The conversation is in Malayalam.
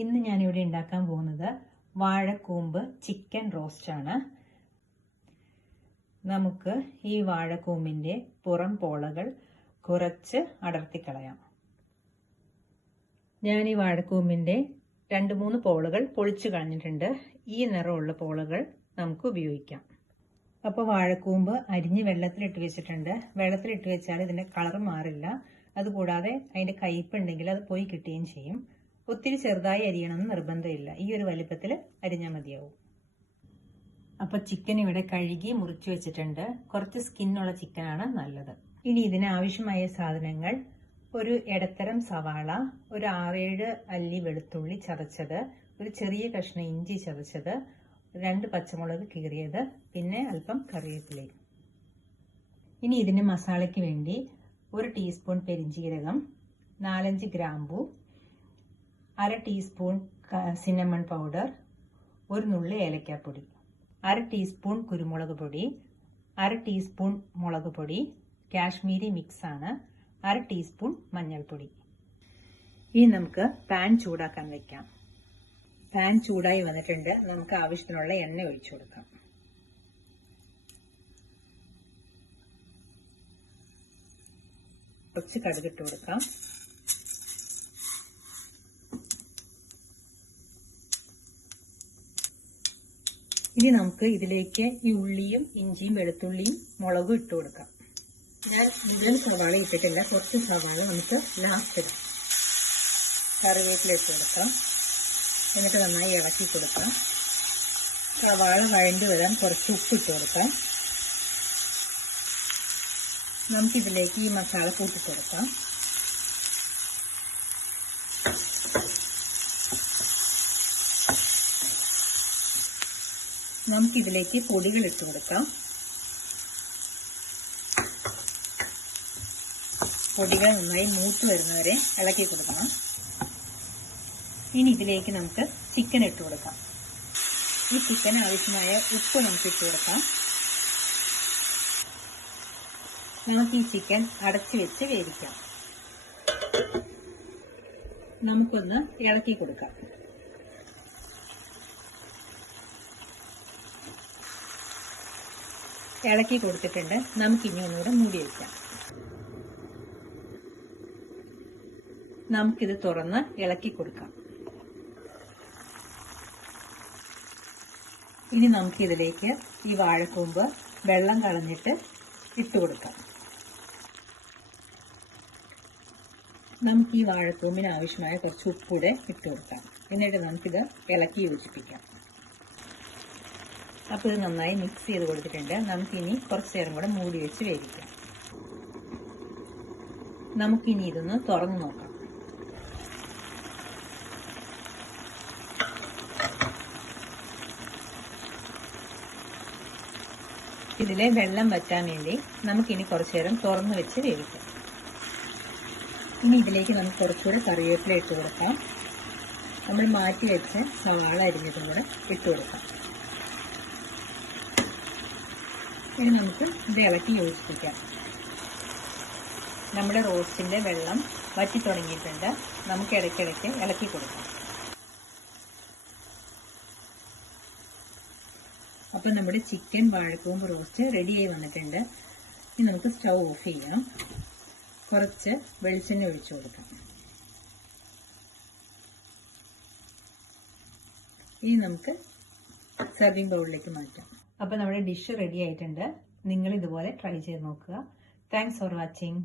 ഇന്ന് ഞാനിവിടെ ഉണ്ടാക്കാൻ പോകുന്നത് വാഴക്കൂമ്പ് ചിക്കൻ റോസ്റ്റ് ആണ്. നമുക്ക് ഈ വാഴക്കൂമ്പിന്റെ പുറം പോളകൾ കുറച്ച് അടർത്തിക്കളയാം. ഞാൻ ഈ വാഴക്കൂമ്പിന്റെ 2-3 പോളകൾ പൊളിച്ചു കളഞ്ഞിട്ടുണ്ട്. ഈ നിറമുള്ള പോളകൾ നമുക്ക് ഉപയോഗിക്കാം. അപ്പോൾ വാഴക്കൂമ്പ് അരിഞ്ഞ് വെള്ളത്തിലിട്ട് വെച്ചിട്ടുണ്ട്. വെള്ളത്തിലിട്ട് വെച്ചാൽ ഇതിന്റെ കളർ മാറില്ല. അതുകൂടാതെ അതിന്റെ കയ്പ്പ് ഉണ്ടെങ്കിൽ അത് പോയി കിട്ടുകയും ചെയ്യും. ഒത്തിരി ചെറുതായി അരിയണമെന്ന് നിർബന്ധമില്ല. ഈ ഒരു വലിപ്പത്തിൽ അരിഞ്ഞാൽ മതിയാവും. അപ്പോൾ ചിക്കൻ ഇവിടെ കഴുകി മുറിച്ച് വെച്ചിട്ടുണ്ട്. കുറച്ച് സ്കിന്നുള്ള ചിക്കനാണ് നല്ലത്. ഇനി ഇതിന് ആവശ്യമായ സാധനങ്ങൾ: ഒരു ഇടത്തരം സവാള, ഒരു 6-7 അല്ലി വെളുത്തുള്ളി ചതച്ചത്, ഒരു ചെറിയ കഷ്ണം ഇഞ്ചി ചതച്ചത്, 2 പച്ചമുളക് കീറിയത്, പിന്നെ അല്പം കറിവേപ്പിലയും. ഇനി ഇതിന് മസാലയ്ക്ക് വേണ്ടി 1 ടീസ്പൂൺ പെരിഞ്ജീരകം, 4-5 ഗ്രാമ്പൂ, 1/2 ടീസ്പൂൺ സിന്നമൺ പൗഡർ, 1 നുള്ളി ഏലക്കാപ്പൊടി, 1/2 ടീസ്പൂൺ കുരുമുളക് പൊടി, 1/2 ടീസ്പൂൺ മുളക് പൊടി, കാശ്മീരി മിക്സ് ആണ്, 1/2 ടീസ്പൂൺ മഞ്ഞൾപ്പൊടി. ഇനി നമുക്ക് പാൻ ചൂടാക്കാൻ വെക്കാം. പാൻ ചൂടായി വന്നിട്ടുണ്ട്. നമുക്ക് ആവശ്യത്തിനുള്ള എണ്ണ ഒഴിച്ചു കൊടുക്കാം. കുറച്ച് കടുകിട്ട് കൊടുക്കാം. ഇനി നമുക്ക് ഇതിലേക്ക് ഈ ഉള്ളിയും ഇഞ്ചിയും വെളുത്തുള്ളിയും മുളകും ഇട്ട് കൊടുക്കാം. ഞാൻ മുഴുവൻ സവാള ഇട്ടിട്ടില്ല, കുറച്ച് സവാള നമുക്ക് ലാസ്റ്റ് ഇടാം. കറിവേപ്പില ഇട്ട് കൊടുക്കാം. എന്നിട്ട് നന്നായി ഇളക്കി കൊടുക്കാം. സവാള വഴണ്ടി വരാൻ കുറച്ച് ഉപ്പ് ഇട്ട് കൊടുക്കാം. നമുക്കിതിലേക്ക് ഈ മസാല കൂട്ടി കൊടുക്കാം. നമുക്കിതിലേക്ക് പൊടികൾ ഇട്ട് കൊടുക്കാം. പൊടികൾ നന്നായി മൂത്ത് വരുന്നവരെ ഇളക്കി കൊടുക്കണം. ഇനി ഇതിലേക്ക് നമുക്ക് ചിക്കൻ ഇട്ട് കൊടുക്കാം. ഈ ചിക്കന് ആവശ്യമായ ഉപ്പ് നമുക്ക് ഇട്ട് കൊടുക്കാം. നമുക്ക് ഈ ചിക്കൻ അടച്ചു വെച്ച് വേവിക്കാം. നമുക്കൊന്ന് ഇളക്കി കൊടുക്കാം. ഇളക്കി കൊടുത്തിട്ടുണ്ട്. നമുക്കിനി ഒന്നുകൂടെ മൂടി വയ്ക്കാം. നമുക്കിത് തുറന്ന് ഇളക്കി കൊടുക്കാം. ഇനി നമുക്കിതിലേക്ക് ഈ വാഴക്കൂമ്പ് വെള്ളം കളഞ്ഞിട്ട് ഇട്ട് കൊടുക്കാം. നമുക്ക് ഈ വാഴക്കൂമ്പിന് ആവശ്യമായ കുറച്ച് ഉപ്പൂടെ ഇട്ട് കൊടുക്കാം. എന്നിട്ട് നമുക്കിത് ഇളക്കി യോജിപ്പിക്കാം. അപ്പോൾ ഇത് നന്നായി മിക്സ് ചെയ്ത് കൊടുത്തിട്ടുണ്ട്. നമുക്കിനി കുറച്ച് നേരം കൂടെ മൂടി വെച്ച് വേവിക്കാം. നമുക്കിനി ഇതൊന്ന് തുറന്നു നോക്കാം. ഇതിലെ വെള്ളം വറ്റാൻ വേണ്ടി നമുക്കിനി കുറച്ചു നേരം തുറന്നു വെച്ച് വേവിക്കാം. ഇനി ഇതിലേക്ക് നമുക്ക് കുറച്ചുകൂടെ കറിവേപ്പില ഇട്ട് കൊടുക്കാം. നമ്മൾ മാറ്റി വെച്ച് സവാള അരിഞ്ഞതും കൂടെ ഇട്ട് കൊടുക്കാം. ഇനി നമുക്ക് ഇത് ഇളക്കി യോജിപ്പിക്കാം. നമ്മുടെ റോസ്റ്റിന്റെ വെള്ളം വറ്റി തുടങ്ങിയിട്ടുണ്ട്. നമുക്ക് ഇടയ്ക്കിടയ്ക്ക് ഇളക്കി കൊടുക്കാം. അപ്പോൾ നമ്മുടെ ചിക്കൻ വാഴക്കൂമ്പ് റോസ്റ്റ് റെഡിയായി വന്നിട്ടുണ്ട്. ഇനി നമുക്ക് സ്റ്റൗ ഓഫ് ചെയ്യാം. കുറച്ച് വെളിച്ചെണ്ണ ഒഴിച്ചു കൊടുക്കാം. ഇനി നമുക്ക് സെർവിംഗ് ബൗളിലേക്ക് മാറ്റാം. അപ്പോൾ നമ്മുടെ ഡിഷ് റെഡി ആയിട്ടുണ്ട്. നിങ്ങൾ ഇതുപോലെ ട്രൈ ചെയ്ത് നോക്കുക. Thanks for watching.